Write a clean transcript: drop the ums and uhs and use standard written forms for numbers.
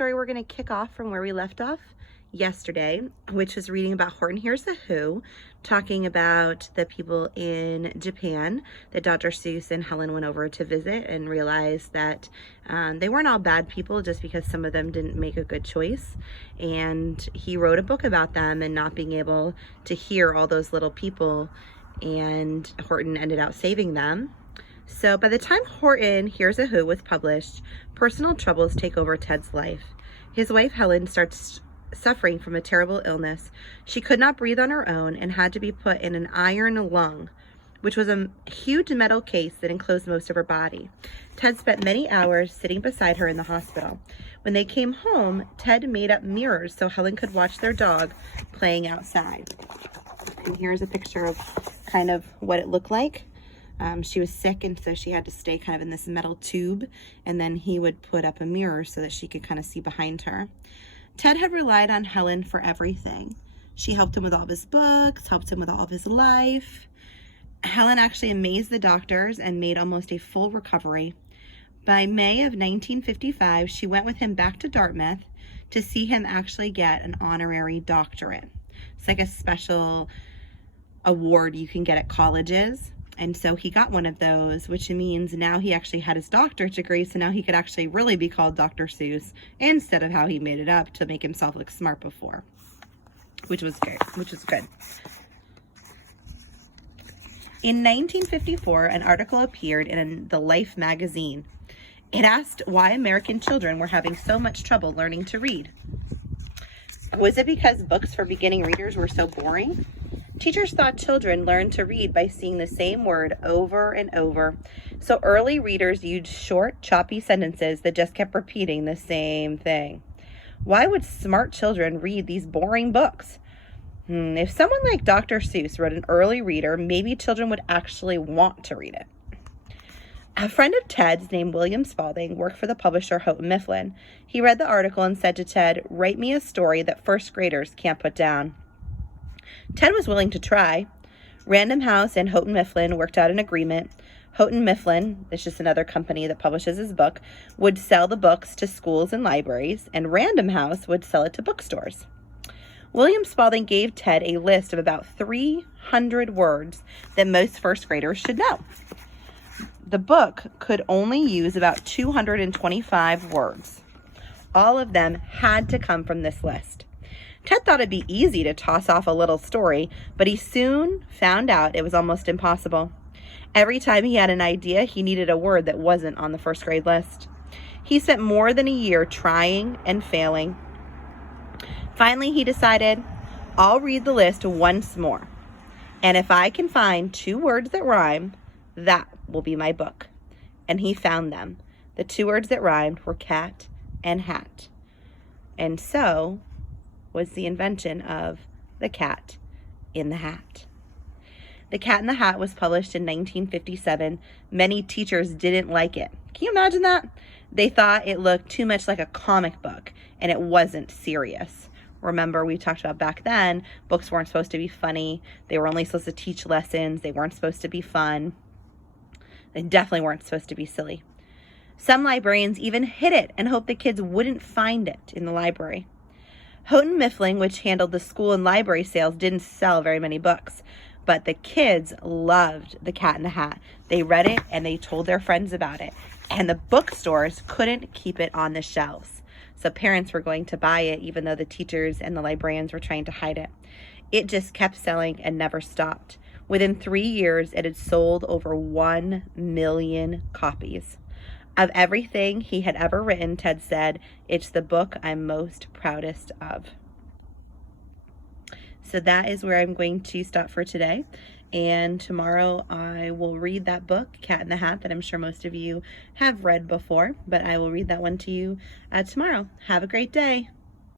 story, we're going to kick off from where we left off yesterday, which was reading about Horton Hears a Who, talking about the people in Japan that Dr. Seuss and Helen went over to visit and realized that they weren't all bad people just because some of them didn't make a good choice. And he wrote a book about them and not being able to hear all those little people, and Horton ended up saving them. So by the time Horton Hears a Who was published, personal troubles take over Ted's life. His wife Helen starts suffering from a terrible illness. She could not breathe on her own and had to be put in an iron lung, which was a huge metal case that enclosed most of her body. Ted spent many hours sitting beside her in the hospital. When they came home, Ted made up mirrors so Helen could watch their dog playing outside. And here's a picture of kind of what it looked like. She was sick, and so she had to stay kind of in this metal tube, and then he would put up a mirror so that she could kind of see behind her. Ted had relied on Helen for everything. She helped him with all of his books, helped him with all of his life. Helen actually amazed the doctors and made almost a full recovery. By May of 1955, she went with him back to Dartmouth to see him actually get an honorary doctorate. It's like a special award you can get at colleges. And so he got one of those, which means now he actually had his doctorate degree, so now he could actually really be called Dr. Seuss instead of how he made it up to make himself look smart before, which was good. In 1954, an article appeared in the Life magazine. It asked why American children were having so much trouble learning to read. Was it because books for beginning readers were so boring? Teachers thought children learned to read by seeing the same word over and over. So early readers used short, choppy sentences that just kept repeating the same thing. Why would smart children read these boring books? If someone like Dr. Seuss wrote an early reader, maybe children would actually want to read it. A friend of Ted's named William Spalding worked for the publisher Houghton Mifflin. He read the article and said to Ted, "Write me a story that first graders can't put down." Ted was willing to try. Random House and Houghton Mifflin worked out an agreement. Houghton Mifflin, it's just another company that publishes his book, would sell the books to schools and libraries, and Random House would sell it to bookstores. William Spalding gave Ted a list of about 300 words that most first graders should know. The book could only use about 225 words. All of them had to come from this list. Ted thought it'd be easy to toss off a little story, but he soon found out it was almost impossible. Every time he had an idea, he needed a word that wasn't on the first grade list. He spent more than a year trying and failing. Finally, he decided, I'll read the list once more. And if I can find 2 words that rhyme, that will be my book. And he found them. The 2 words that rhymed were cat and hat. And so was the invention of The Cat in the Hat. The Cat in the Hat was published in 1957. Many teachers didn't like it. Can you imagine that? They thought it looked too much like a comic book, and it wasn't serious. Remember, we talked about back then, books weren't supposed to be funny. They were only supposed to teach lessons. They weren't supposed to be fun. They definitely weren't supposed to be silly. Some librarians even hid it and hoped the kids wouldn't find it in the library. Houghton Mifflin, which handled the school and library sales, didn't sell very many books, but the kids loved The Cat in the Hat. They read it and they told their friends about it, and the bookstores couldn't keep it on the shelves. So parents were going to buy it even though the teachers and the librarians were trying to hide it. It just kept selling and never stopped. Within 3 years, it had sold over 1 million copies. Of everything he had ever written, Ted said, "It's the book I'm most proudest of." So that is where I'm going to stop for today. And tomorrow I will read that book, Cat in the Hat, that I'm sure most of you have read before. But I will read that one to you tomorrow. Have a great day.